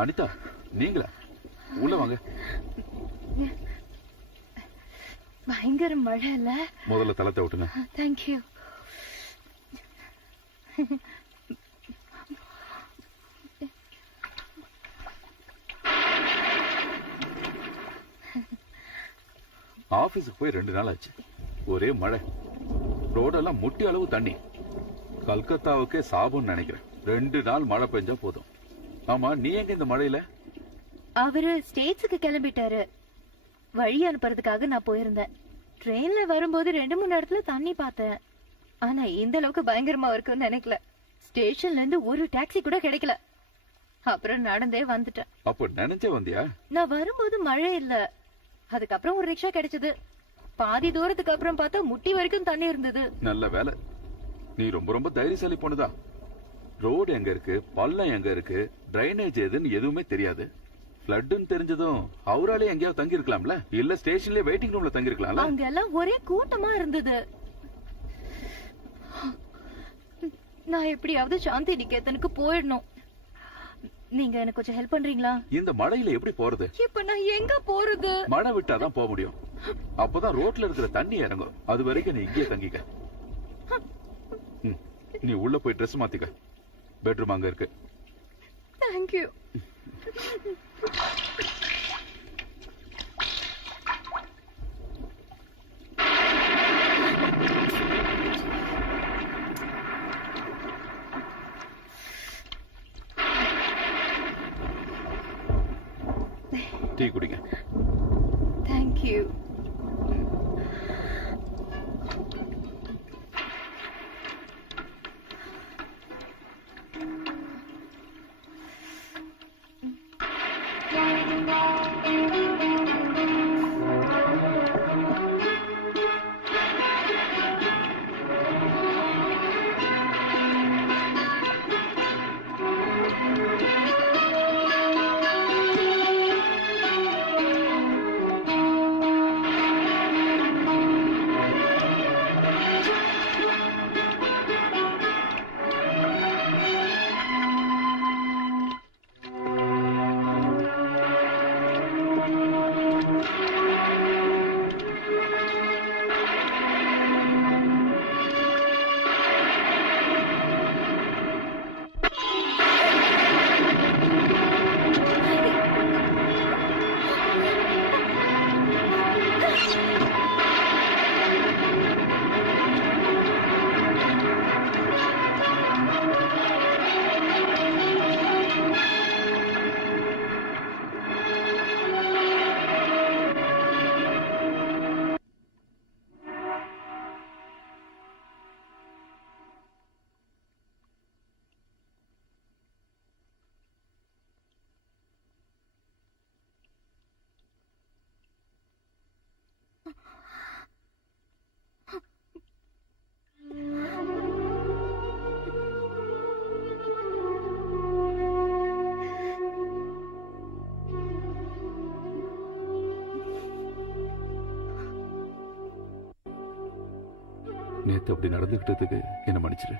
அனிதா, நீங்களா? உள்ள வாங்க. பயங்கர மழை இல்ல? முதல்ல தலை தவிட்டுங்க. தேங்க்யூ. ஆபீஸுக்கு போய் 2 நாள் ஆச்சு. ஒரே மழை, ரோடெல்லாம் முட்டி அளவு தண்ணி. கல்கத்தாவுக்கே சாபம்னு நினைக்கிறேன். 2 நாள் மழை பெஞ்சா போதும். ஆமா, நீ எங்க இந்த மழையில? அவரு ஸ்டேட்ஸுக்கு கிளம்பிட்டாரு. வழி அனுப்புறதுக்காக நான் போயிருந்தேன். ட்ரெயின்ல வரும்போது 2-3 இடத்துல தண்ணி பார்த்தேன். ஆனா இந்த அளவுக்கு பயங்கரமா இருக்குன்னு நினைக்கல. ஸ்டேஷன்ல இருந்து ஒரு டாக்ஸி கூட கிடைக்கல. அப்புறம் நடந்தே வந்துட்டேன். அப்ப நினைச்சே வந்தியா? நான் வரும்போது மழை இல்ல. அதுக்கப்புறம் ஒரு ரிக்ஷா கிடைச்சது. பாதி தூரத்துக்கு அப்புறம் பார்த்தா முட்டி வரைக்கும் தண்ணி இருந்தது. நல்ல வேலை. நீ ரொம்ப ரொம்ப தைரியசாலி பொண்ணுதா. ரோடு எங்க இருக்கு, பள்ளம் எங்க இருக்கு, டிரைனேஜ் எதுன்னு எதுவுமே தெரியாது. ஃப்ளட்னு தெரிஞ்சதும் ஹவுராலே எங்கேயாவது தங்கி இருக்கலாம்ல, இல்ல ஸ்டேஷன்லயே வெயிட்டிங் ரூம்ல தங்கி இருக்கலாம்ல. அங்க எல்லாம் ஒரே கூட்டமா இருந்தது. நான் எப்படியாவது சாந்தி நிகேதனுக்கு போயிடணும். நீங்க எனக்கு கொஞ்சம் ஹெல்ப் பண்றீங்களா? இந்த மழையில எப்படி போறது? இப்ப நான் எங்க போறது? மழை விட்டாதான் போக முடியும். அப்பதான் ரோட்ல இருக்கிற தண்ணி இறங்கும். அது வரைக்கும் நீ இங்கே தங்கிக்க. நீ உள்ள போய் ட்ரெஸ் மாத்திக்க. பெட்ரூம் அங்க இருக்கு. தேங்க்யூ. டீ குடிங்க. தேங்க்யூ. நேத்து அப்படி நடந்துகிட்டதுக்கு என்ன மன்னிச்சிரு.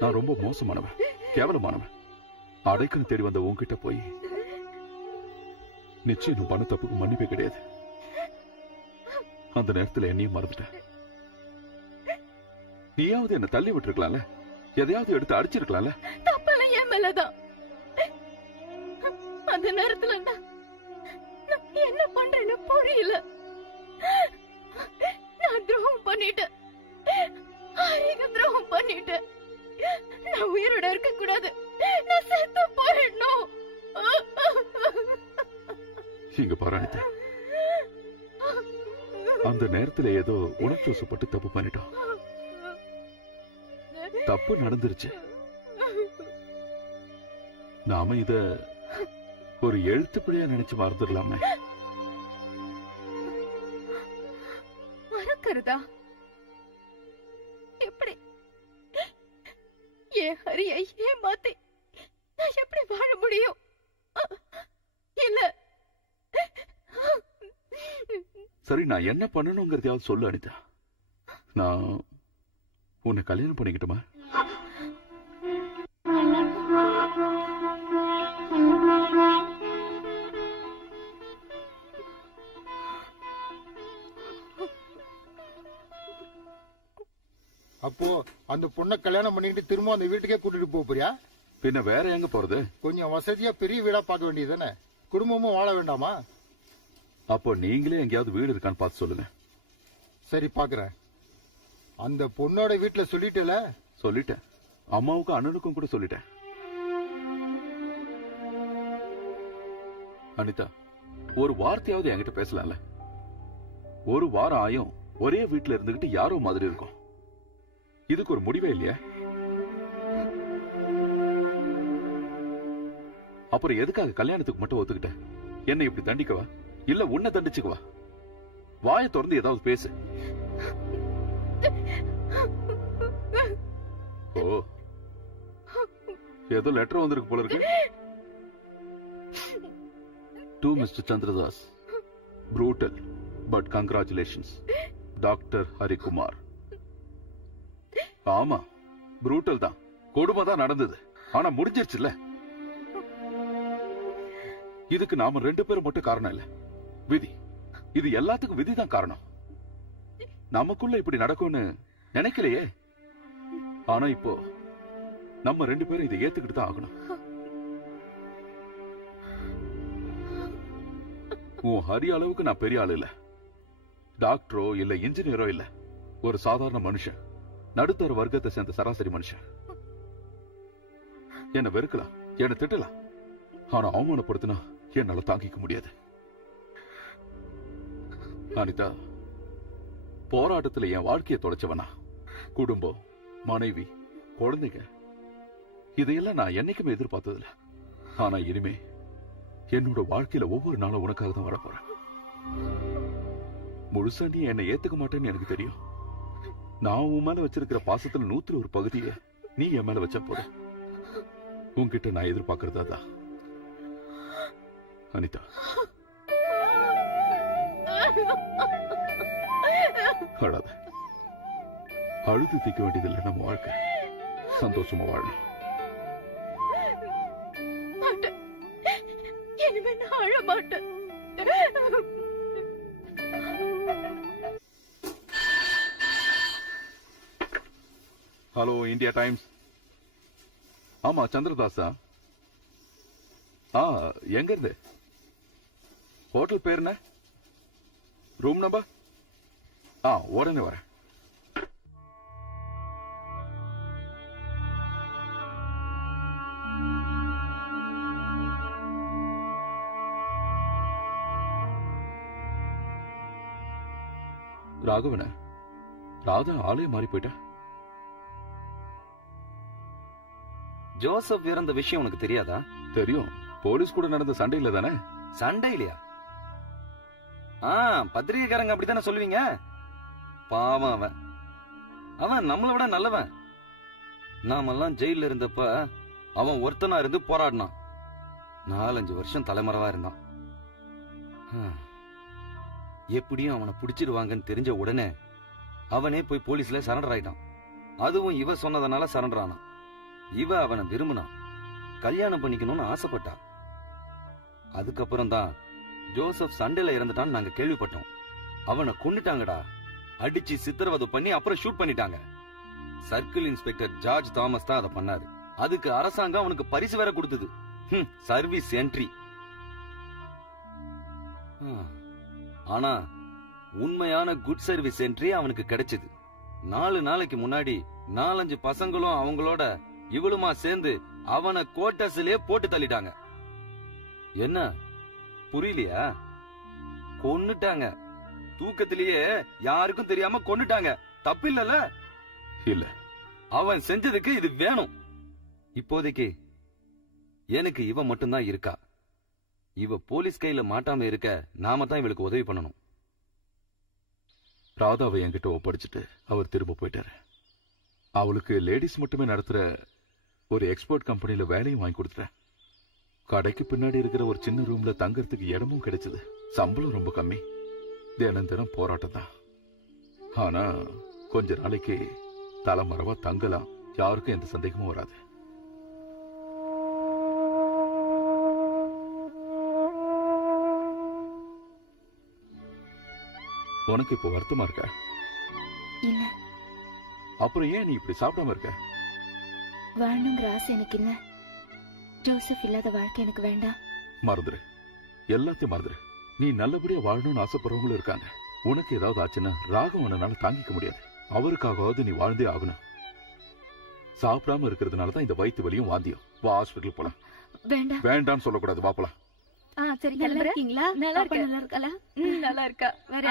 நான் ரொம்ப மோசமானவன், கேவலமானவன். அடைக்குன்னு தேடி வந்த உன்கிட்ட போய் நிச்சயம் நான் பண்ண தப்புக்கு மன்னிப்பே கிடையாது. அந்த நேரத்துல என்னையும் மறந்துட்டேன். நீயாவது என்ன தள்ளி விட்டுருக்கலாம்ல, எதையாவது எடுத்து அடிச்சிருக்கலாம்ல. தப்பெல்லாம் என் மேலதான். அந்த நேரத்துல நான் என்ன பண்றேன்னு புரியல. நான் துரோகம் பண்ணிட்டேன், துரோகம் பண்ணிட்டேன். நான் உயிரோட இருக்க கூடாது, நான் செத்து போயிடணும். இங்க பாரு அனிதா, அந்த நேரத்துல ஏதோ உணர்ச்சிவசப்பட்டு தப்பு பண்ணிட்டோம். தப்பு நடந்துருச்சு. நாம இத ஒரு எழுத்துப்பிழையா நினைச்சு மறந்துடலாமே. மறக்கிறதா? எப்படி? என் ஹரியை ஏமாத்தி நான் எப்படி வாழ முடியும்? இல்ல, சரி, நான் என்ன பண்ணணுங்கிறதையாவது சொல்லு அனிதா. நான் உன்னை கல்யாணம் பண்ணிக்கிட்டுமா? அப்போ அந்த பொண்ணை கல்யாணம் பண்ணிட்டு திரும்ப அந்த வீட்டுக்கே கூட்டிட்டு போறியா? பின்ன வேற எங்க போறது? கொஞ்சம் வசதியா பெரிய வீடா பார்க்க வேண்டியது தானே? குடும்பமும் வாழ வேண்டாமா? அப்போ நீங்களே எங்கேயாவது வீடு இருக்கான்னு பார்த்து சொல்லுங்க. சரி, பாக்குறேன். அந்த பொண்ணோட வீட்டுல சொல்லிட்டல? சொல்லிட்டேன். அம்மாவுக்கும் அண்ணனுக்கும் கூட சொல்லிட்டேன். அனிதா, ஒரு வார்த்தையாவது என்கிட்ட பேசலாம்ல? ஒரு வாரம் ஆயும் ஒரே வீட்டுல இருந்துகிட்டு யாரோ மாதிரி இருக்கும். இதுக்கு ஒரு முடிவே இல்லையா? அப்புறம் எதுக்காக கல்யாணத்துக்கு மட்டும் ஒத்துக்கிட்ட? என்னை இப்படி தண்டிக்கவா, இல்ல உன்னை தண்டிச்சுக்கவா? வாயை திறந்து ஏதாவது பேசு. ஓ, ஏதோ லெட்டர் வந்திருக்கு போல இருக்கு. To mister Chandradas, brutal but congratulations, doctor Harikumar. ஆமா, ப்ரூட்டல் தான், கொடுமை தான் நடந்தது. ஆனா முடிஞ்சிருச்சுல்ல. இதுக்கு நாம 2 பேரும் மட்டும் காரணம் இல்ல, விதி. இது எல்லாத்துக்கும் விதி தான் காரணம். நமக்குள்ள இப்படி நடக்கும்னு நினைக்கலையே. ஆனா இப்போ நம்ம 2 பேரும் இதை ஏத்துக்கிட்டு தான் ஆகணும். உன் ஹரி அளவுக்கு நான் பெரிய ஆளு இல்ல, டாக்டரோ இல்ல இன்ஜினியரோ இல்ல, ஒரு சாதாரண மனுஷன், நடுத்தர வர்க்கத்தை சேர்ந்த சராசரி மனுஷன். என்ன வெறுக்கலாம், என்ன திட்டலாம், ஆனா அவமானப்படுத்தினா என்னால தாங்கிக்க முடியாது. அனிதா, போராட்டத்துல என் வாழ்க்கையை தொலைச்சவனா, குடும்பம், மனைவி, குழந்தைங்க, இதையெல்லாம் நான் என்னைக்குமே எதிர்பார்த்ததில்ல. ஆனா இனிமே என்னோட வாழ்க்கையில ஒவ்வொரு நாளும் உனக்காக தான் வரப்போறேன். முழுசா நீ என்னை ஏத்துக்க மாட்டேன்னு எனக்கு தெரியும். நான் உன் மேல வச்சிருக்கிற பாசத்துல 100 பகுதியை நீ என் மேல வச்சா போதும். உன்கிட்ட நான் எதிர்பார்க்கறதா தான். அனிதா, அழாத. அழுது தீக்க வேண்டியதில்லை நம்ம வாழ்க்கை. சந்தோஷமா வாழணும். இனிமே நான் அழ மாட்டேன். Hello, India times. ஆமா, சந்திரதாஸா? எங்க இருந்து? ஹோட்டல் பேர் என்ன? Room number? உடனே வரேன். ராகவன, ராதா ஆளே மாறி போயிட்டா. ஜோசப் இறந்த விஷயம் உனக்கு தெரியாதா? தெரியும். போலீஸ் கூட நடந்த சண்டையில தானே? சண்டையிலையா? பத்திரிகைக்காரங்க அப்படித்தானே சொல்லுவீங்க. பாவம் அவன். அவன் நம்மளை விட நல்லவன். நாமெல்லாம் ஜெயில இருந்தப்ப அவன் ஒருத்தனா இருந்து போராடினான். 4-5 வருஷம் தலைமறைவா இருந்தான். எப்படியும் அவனை பிடிச்சிருவாங்கன்னு தெரிஞ்ச உடனே அவனே போய் போலீஸ்ல சரண்டர் ஆயிட்டான். அதுவும் இவ சொன்னதனால சரண்டர் ஆனான். இவ அவனை விரும்பினான், கல்யாணம் பண்ணிக்கணும்னு ஆசைப்பட்டா. அதுக்கப்புறம் தான் ஜோசப் சண்டையில இறந்துட்டான்னு நாங்க கேள்விப்பட்டோம். அவனை கொன்னுட்டாங்கடா, அடிச்சு சித்திரவதை பண்ணி அப்புறம் ஷூட் பண்ணிட்டாங்க. சர்க்கிள் இன்ஸ்பெக்டர் ஜார்ஜ் தாமஸ் தான் அதை பண்ணாரு. அதுக்கு அரசாங்கம் அவனுக்கு பரிசு வேற கொடுத்தது, சர்வீஸ் என்ட்ரி. ஆனா உண்மையான குட் சர்வீஸ் என்ட்ரி அவனுக்கு கிடைச்சது. 4 நாளைக்கு முன்னாடி 4-5 பசங்களும் அவங்களோட இவளுமா சேர்ந்து அவனை கோட்டர்ஸ்லயே போட்டு தள்ளிட்டாங்க. என்ன புரியலையா? கொன்னுட்டாங்க. தூக்கத்திலேயே யாருக்கும் தெரியாம கொன்னுட்டாங்க. தப்பில்லல? இல்ல. அவன் செஞ்சதுக்கு இது வேணும். இப்போதைக்கு எனக்கு இவ மட்டும்தான் இருக்கா. இவ போலீஸ் கையில மாட்டாம இருக்க நாம தான் இவளுக்கு உதவி பண்ணணும். ராதாவை என்கிட்ட ஒப்படைச்சிட்டு அவர் திரும்ப போயிட்டாரு. அவளுக்கு லேடிஸ் மட்டுமே நடத்துற ஒரு எக்ஸ்போர்ட் கம்பெனில வேலையும் வாங்கி கொடுத்துட்டேன். கடைக்கு பின்னாடி இருக்கிற ஒரு சின்ன ரூம்ல தங்கறதுக்கு இடமும் கிடைச்சது. சம்பளம் ரொம்ப கம்மி. தினம் தினம் போராட்டம் தான். ஆனா கொஞ்ச நாளைக்கு தலைமறைவா தங்கலாம், யாருக்கும் எந்த சந்தேகமும் வராது. உனக்கு இப்போ வருத்தமா இருக்க? இல்ல, அப்புறம் ஏன் நீ இப்படி சாப்பிடாம இருக்க? வாழணுங்கிற ஆசை எனக்கு இல்ல. ஜோசப் இல்லாத வாழ்க்கை எனக்கு வேண்டாம். மறந்துரு, எல்லாத்தையும் மறந்துரு. நீ நல்லபடியா வாழணும்னு ஆசைப்படுறவங்களும் இருக்காங்க. உனக்கு ஏதாவது ஆச்சுன்னா ராகவனால தாங்கிக்க முடியாது. அவருக்காகவாவது நீ வாழ்ந்தே ஆகணும். சாப்பிடாம இருக்கிறதுனாலதான் இந்த வயிற்று வலியும் வாந்தியும். வா, ஹாஸ்பிட்டல் போலாம். வேண்டாம். வேண்டாம்னு சொல்லக்கூடாது, வா போலாம். சரி, நல்லா இருக்கீங்களா? நல்லா பாப்பா இருக்கேன். நல்லா இருக்காளா? நல்லா இருக்கா. வேற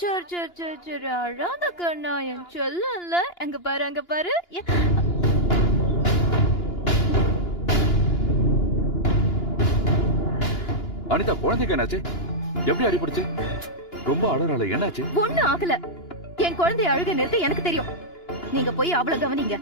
சரி சரி சரி சரி, அழாத கண்ணா, என் சொல்லல. அங்க பாரு, அங்க பாரு. அனிதா, குழந்தைக்கு என்னாச்சு? எப்படி அடிபடுச்சு? ரொம்ப அழறாள, என்னாச்சு? ஒண்ணு ஆகல. என் குழந்தைய அழுக நிறுத்த எனக்கு தெரியும். நீங்க போய் அவளை கவனிங்க.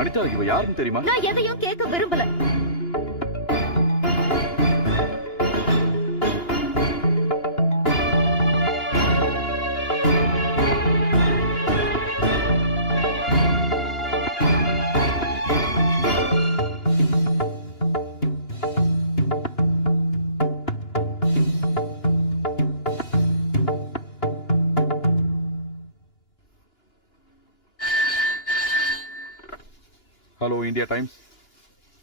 அனிதா, இவ யாருன்னு தெரியுமா? நான் எதையும் கேட்க விரும்பல. Hello, India Times.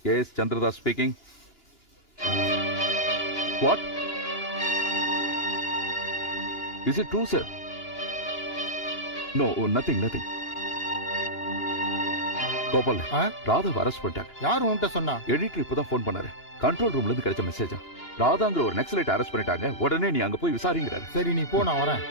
Yes, Chandradas speaking. What? Is it true, sir? No, nothing. Gopal, ராதாவை அரெஸ்ட் பண்ணிட்டாங்க. யார் உன்கிட்ட சொன்னா? எடிட்டர் இப்பதான் போன் பண்ணாரு. கண்ட்ரோல் ரூம்ல இருந்து கிடைச்ச மெசேஜா. ராதாங்கிற ஒரு நக்சலைட் அரெஸ்ட் பண்ணிட்டாங்க. உடனே நீ அங்க போய் விசாரிங்கிறாரு. சரி, நீ போ, நான் வரேன்.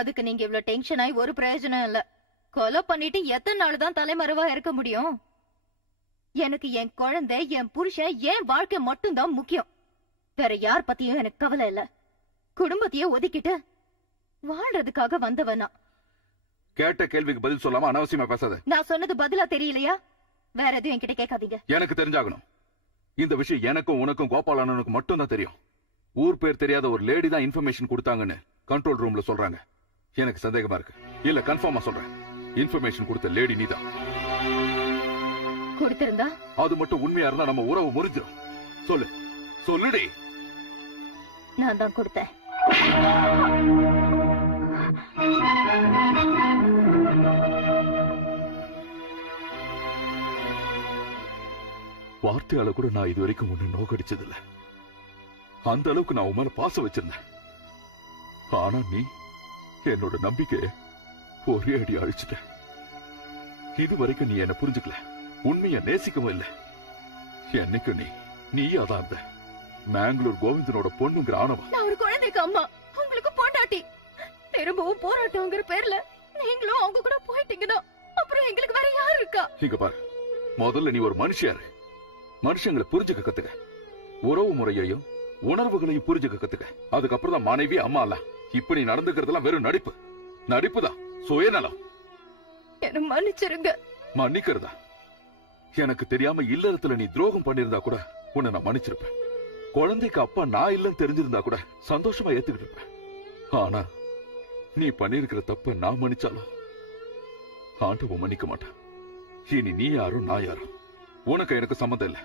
அதுக்கு நீங்க இவ்வளவு டென்ஷன் ஆகி ஒரு பிரயோஜனம் இல்ல. கொலை பண்ணிட்டு எத்தனை நாள் தான் தலைமறைவா இருக்க முடியும்? எனக்கு என் குழந்தை, என் புருஷன், என் வாழ்க்கை மட்டும்தான் முக்கியம். வேற யார் பத்தியும் எனக்கு கவலை இல்ல. குடும்பத்தையே ஒதுக்கிட்டு வாழ்றதுக்காக வந்தவனா. கேட்ட கேள்விக்கு பதில் சொல்லாம அனாவசியமா பேசாத. நான் சொன்னது பதிலா தெரியலையா? வேற எதுவும் என்கிட்ட கேட்காதீங்க. எனக்கு தெரிஞ்சாகணும். இந்த விஷயம் எனக்கும் உனக்கும் கோபாலனுக்கும் மட்டும் தான் தெரியும். ஊர் பேர் தெரியாத ஒரு லேடி தான் இன்ஃபர்மேஷன் கொடுத்தாங்கன்னு கண்ட்ரோல் ரூம்ல சொல்றாங்க. எனக்கு சந்தேகமா இருக்கு. இல்ல, கன்ஃபார்மா சொல்றேன், இன்ஃபர்மேஷன் கொடுத்த லேடி நீதான். கொடுத்திருந்தா அது மட்டும் உண்மையா இருந்தா நம்ம உறவு முறிஞ்சிடும். சொல்லுடி. நான் தான் கொடுத்தேன். வார்த்தையால கூட நான் இது வரைக்கும் ஒண்ணு நோக்கடிச்சது இல்ல. அந்த அளவுக்கு நான் உன் மேல பாசம் வச்சிருந்தேன். ஆனா நீ என்னோட நம்பிக்கைய ஒரே அடி அழிச்சிட்ட. இது வரைக்கும் நீ என்ன புரிஞ்சுக்கல, உண்மைய நேசிக்கவும் இல்ல. என்னைக்கு நீ அதான் அந்த மேங்களூர் கோவிந்தனோட பொண்ணுங்கிற ஆணவம். நான் ஒரு குழந்தைக்கு அம்மா, உங்களுக்கு பொண்டாட்டி. திரும்பவும் போராட்டங்கிற பேர்ல நீங்களும் அவங்க கூட போயிட்டீங்கன்னா அப்புறம் எங்களுக்கு வேற யாரு இருக்கா? இங்க பாரு, முதல்ல நீ ஒரு மனுஷியாரு. மனுஷங்களை புரிஞ்சுக்க கத்துக்க. உறவு முறையையும் உணர்வுகளையும் புரிஞ்சுக்க கத்துக்க. அதுக்கப்புறம் தான் மனைவி, அம்மா எல்லாம். இப்ப நீ நடந்துக்கிறதுலாம் வெறும் நடிப்புதான், சுயநலம். என்ன மன்னிச்சிருங்க. மன்னிக்கிறதா? எனக்கு தெரியாம இல்லறத்துல நீ துரோகம் பண்ணிருந்தா கூட உன்னை நான் மன்னிச்சிருப்பேன். குழந்தைக்கு அப்பா நான் இல்லன்னு தெரிஞ்சிருந்தா கூட சந்தோஷமா ஏத்துக்கிட்டு இருப்பேன். ஆனா நீ பண்ணிருக்கிற தப்ப நான் மன்னிச்சாலும் ஆண்டவன் மன்னிக்க மாட்டான். இனி நீ யாரும் நான் யாரும், உனக்கு எனக்கு சம்மந்தம் இல்லை.